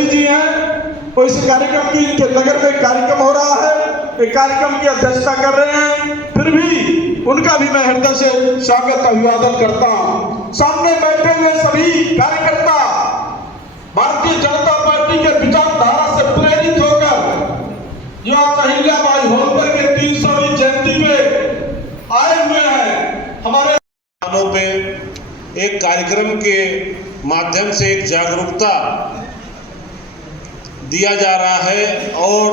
जोशी जी हैं, वो इस कार्यक्रम की, इनके नगर में कार्यक्रम हो रहा है, एक कार्यक्रम की अध्यक्षता कर रहे हैं, फिर भी उनका भी मैं हृदय से स्वागत अभिवादन करता हूं। सामने बैठे हुए सभी कार्यकर्ता भारतीय जनता पार्टी के विचारधारा से प्रेरित होकर जो अहिल्याबाई होलकर के 300वीं जयंती पे आए हुए हैं, हमारे स्थानों पे एक कार्यक्रम के माध्यम से एक जागरूकता दिया जा रहा है और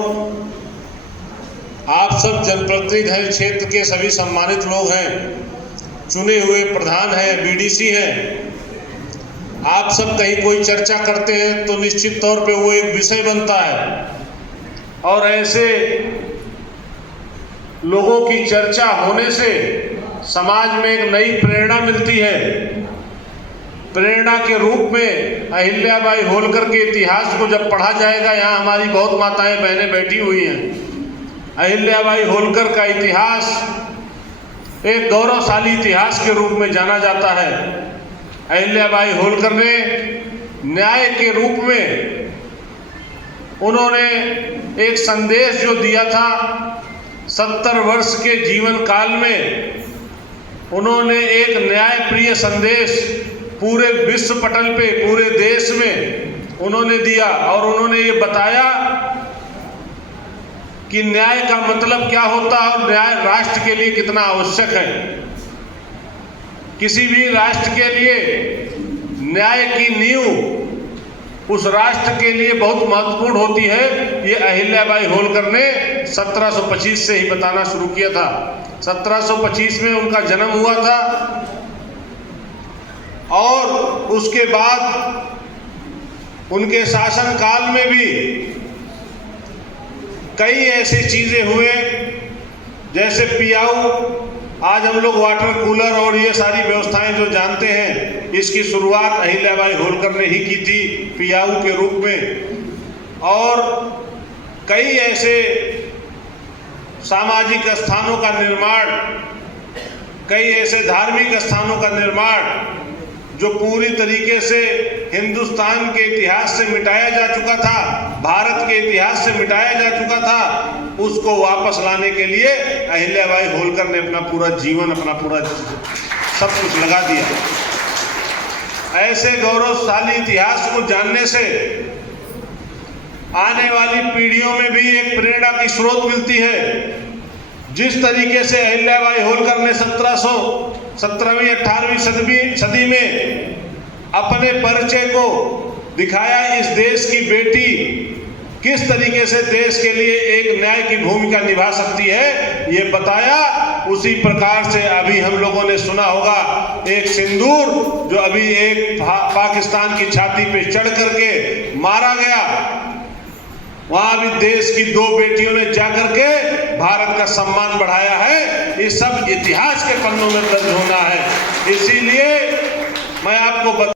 आप सब जनप्रतिनिधि हैं, क्षेत्र के सभी सम्मानित लोग हैं, चुने हुए प्रधान हैं, बीडीसी हैं। आप सब कहीं कोई चर्चा करते हैं तो निश्चित तौर पे वो एक विषय बनता है और ऐसे लोगों की चर्चा होने से समाज में एक नई प्रेरणा मिलती है। प्रेरणा के रूप में अहिल्याबाई होलकर के इतिहास को जब पढ़ा जाएगा, यहाँ हमारी बहुत माताएं बहनें बैठी हुई हैं, अहिल्याबाई होलकर का इतिहास एक गौरवशाली इतिहास के रूप में जाना जाता है। अहिल्याबाई होलकर ने न्याय के रूप में उन्होंने एक संदेश जो दिया था, 70 वर्ष के जीवन काल में उन्होंने एक न्याय प्रिय संदेश पूरे विश्व पटल पे, पूरे देश में उन्होंने दिया और उन्होंने ये बताया कि न्याय का मतलब क्या होता है और न्याय राष्ट्र के लिए कितना आवश्यक है। किसी भी राष्ट्र के लिए न्याय की नींव उस राष्ट्र के लिए बहुत महत्वपूर्ण होती है। ये अहिल्याबाई होलकर ने 1725 से ही बताना शुरू किया था। 1725 में उनका जन्म हुआ था और उसके बाद उनके शासन काल में भी कई ऐसी चीजें हुए, जैसे पियाऊ, आज हम लोग वाटर कूलर और ये सारी व्यवस्थाएं जो जानते हैं, इसकी शुरुआत अहिल्याबाई होलकर ने ही की थी पियाऊ के रूप में। और कई ऐसे सामाजिक स्थानों का निर्माण, कई ऐसे धार्मिक स्थानों का निर्माण जो पूरी तरीके से हिंदुस्तान के इतिहास से मिटाया जा चुका था, भारत के इतिहास से मिटाया जा चुका था, उसको वापस लाने के लिए अहिल्याबाई होलकर ने अपना पूरा जीवन, अपना पूरा सब कुछ लगा दिया। ऐसे गौरवशाली इतिहास को जानने से आने वाली पीढ़ियों में भी एक प्रेरणा की स्रोत मिलती है। जिस तरीके से अहिल्याबाई होलकर ने 17वीं 18वीं सदी में अपने परिचय को दिखाया, इस देश की बेटी किस तरीके से देश के लिए एक न्याय की भूमिका निभा सकती है, ये बताया। उसी प्रकार से अभी हम लोगों ने सुना होगा एक सिंदूर जो अभी एक पाकिस्तान की छाती पे चढ़ करके मारा गया, वहां भी देश की 2 बेटियों ने जाकर के भारत का सम्मान बढ़ाया है। ये सब इतिहास के पन्नों में दर्ज होना है। इसीलिए मैं आपको